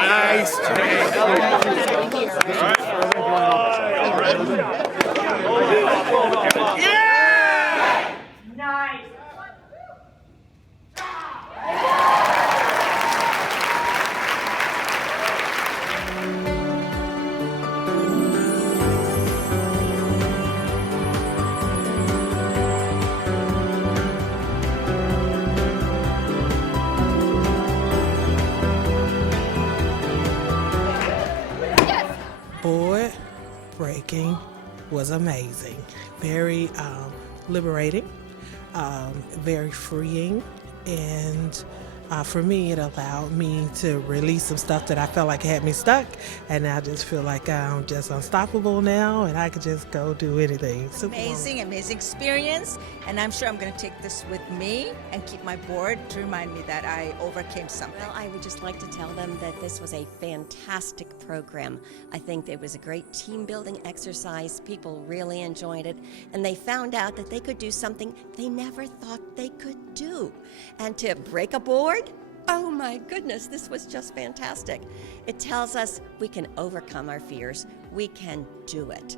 Nice, yeah! Nice. Board breaking was amazing. Very liberating, very freeing, and for me, it allowed me to release some stuff that I felt like had me stuck, and I just feel like I'm just unstoppable now, and I could just go do anything. Super Amazing experience, and I'm sure I'm going to take this with me and keep my board to remind me that I overcame something. Well, I would just like to tell them that this was a fantastic program. I think it was a great team building exercise. People really enjoyed it, and they found out that they could do something they never thought they could do. And to break a board, oh my goodness, this was just fantastic. It tells us we can overcome our fears. We can do it.